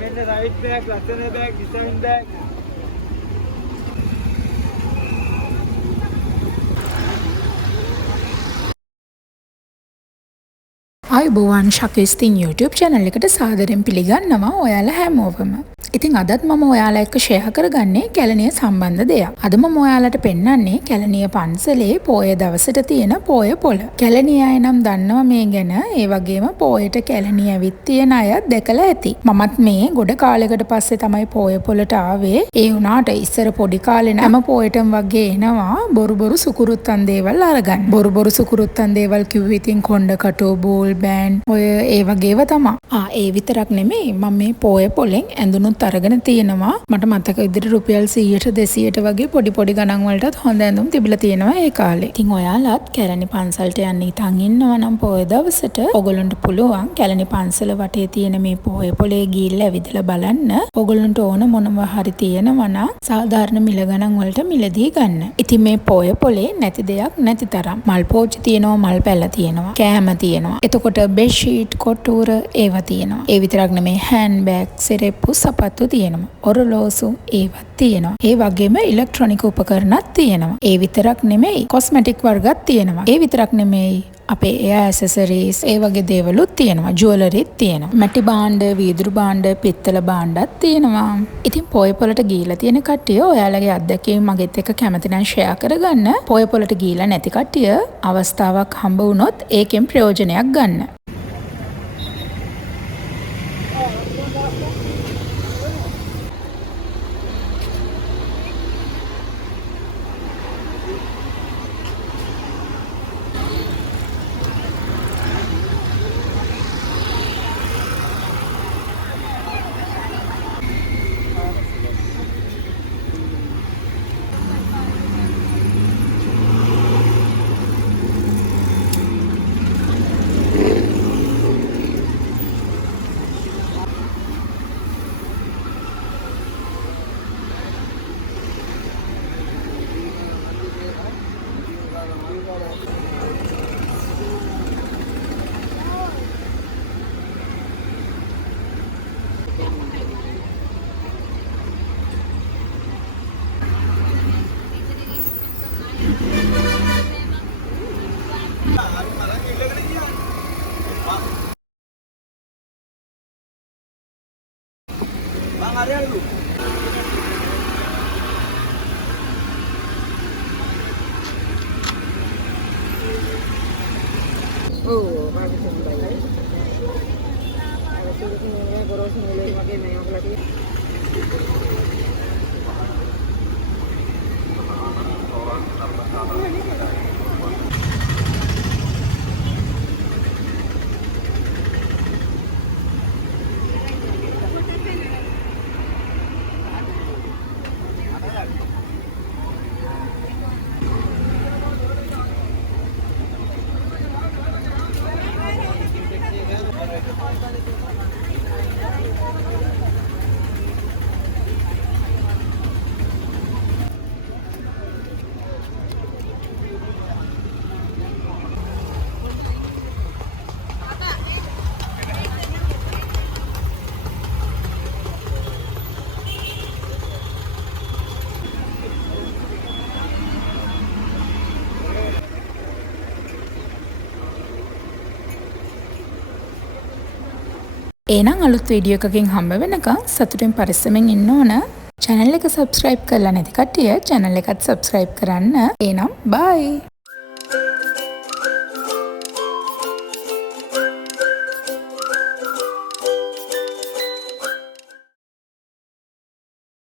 මෙන්න right bag, ලස්සන bag, design bag. ආයුබෝවන් ශකස්තින් YouTube channel එකට සාදරයෙන් පිළිගන්නවා ඔයාලා හැමෝවම. ඉතින් අදත් මම ඔයාලා එක්ක ෂෙයා කරගන්නේ කැලණිය සම්බන්ධ දෙයක්. අද මම ඔයාලට පෙන්වන්නේ කැලණිය පන්සලේ පොය දවසට තියෙන පොය පොළ. කැලණිය අය නම් දන්නවා මේ ගැන. ඒ වගේම පොයට කැලණිය ඇවිත් තියෙන අය දැකලා ඇති. මමත් මේ ගොඩ කාලයකට පස්සේ තමයි පොය පොළට ආවේ. ඒ වුණාට ඉස්සර පොඩි කාලේ නම පොයටම වගේ එනවා බොරු සුකුරුත්තන් දේවල් අරගන්න. බොරු සුකුරුත්තන් දේවල් කිව්වෙ ඉතින් කොණ්ඩ කටෝ බෝල් බෑන්ඩ් ඔය ඒ වගේව තමයි. ඒ විතරක් නෙමෙයි මම මේ පොය පොලෙන් ඇඳුනුත් අරගෙන තියෙනවා. මට මතක විදිහට රුපියල් 100ට 200ට වගේ පොඩි ගණන් වලටත් හොඳ ඇඳුම් තිබිලා තියෙනවා ඒ කාලේ. ඉතින් ඔයාලත් කැලණි පන්සලට යන්න ඉතින් ඉන්නවා නම් පොය දවසට ඔයගොල්ලන්ට පුළුවන් කැලණි පන්සල වටේ තියෙන මේ පොය පොලේ ගිහිල්ලා ඇවිදලා බලන්න. ඔයගොල්ලන්ට ඕන මොනවා හරි තියෙනවා නම් සාධාරණ මිල ගණන් වලට මිලදී ගන්න. ඉතින් මේ පොය පොලේ නැති දෙයක් නැති තරම්. මල් පෝච්චි තියෙනවා, මල් පැල තියෙනවා, කෑම තියෙනවා. එතකොට බෙඩ්ෂීට්, කොටුර ඒවා තියෙනවා. ඒ විතරක් නෙමෙයි හෑන්ඩ් බෑග්, සෙරෙප්පු, සපත්තු තියෙනවා. ඔරලෝසු ඒවත් තියෙනවා. ඒ වගේම ඉලෙක්ට්‍රොනික උපකරණත් තියෙනවා. ඒ විතරක් නෙමෙයි කොස්මැටික් වර්ගත් තියෙනවා. ඒ විතරක් නෙමෙයි අපේ එයා ඇසසරීස් ඒ වගේ දේවලුත් තියෙනවා. ජුවලරිත් තියෙනවා. මැටි භාණ්ඩ, වීදුරු භාණ්ඩ, පිත්තල භාණ්ඩත් තියෙනවා. ඉතින් පොය පොළට ගිහිලා තියෙන කට්ටිය ඔයාලගේ අත්දැකීම් මගෙත් එක්ක කැමති නම් ෂෙයා කරගන්න. පොය පොළට ගිහිලා නැති කට්ටිය අවස්ථාවක් හම්බ වුණොත් ඒකෙන් ප්‍රයෝජනයක් ගන්න. Bang Arya dulu. Oh, bagus sekali. Kalau sudah semuanya boros mulai makin banyak lagi. එහෙනම් අලුත් වීඩියෝ එකකින් හම්බ වෙනකන් සතුටින් පරිස්සමෙන් ඉන්න ඕන. channel එක subscribe කරලා නැති කට්ටිය channel එකත් subscribe කරන්න. එහෙනම් bye.